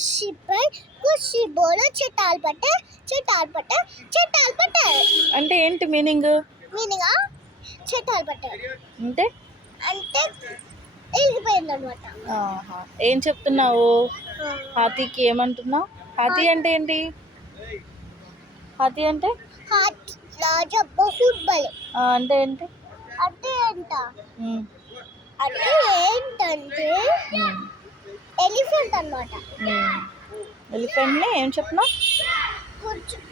कुर्सी पर कुर्सी बोलो चटाल पटे चटाल पटे चटाल पटे అంటే ఏంటి మీనింగ్? మీనింగ్ చటాల్ పట్టే అంటే అంటే వెళ్ళిపోయిందనమాట. ఆహా, ఏం చెప్తున్నావు? హాతీకి ఏమంటున్నావు? హాతీ అంటే ఏంటి? హాతీ అంటే హాత్ రాజా బహుత్ బలే అంటే ఏంటి? అంటే ఏంట ఉమ్, అంటే ఏంటంటే ఉమ్, ఎలిఫెంట్ అనమాట. ఎలిఫెంట్ని ఏం చెప్తున్నావు?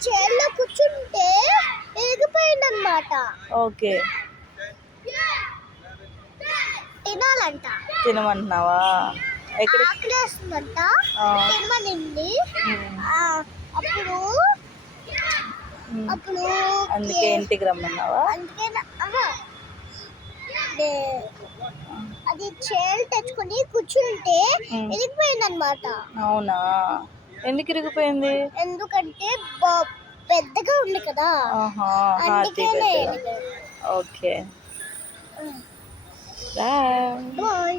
చైర్లో కూర్చుంటే ఎగిపోయిందనమాట. ఓకే, తినాలంట, తినమంటున్నావా? ఎక్కడ? ఆకలేస్తుందంట, తినమనింది. అప్పుడు అప్పుడు అందుకే ఇంటికి రమ్మన్నావా? అందుకే అది చైర్ తెచ్చుకొని కూర్చుంటే ఎగిరిపోయిందనమాట. అవునా, ఎందుకు ఇరిగిపోయింది? ఎందుకంటే పెద్దగా ఉంది కదా, అందుకేనే. Okay, bye.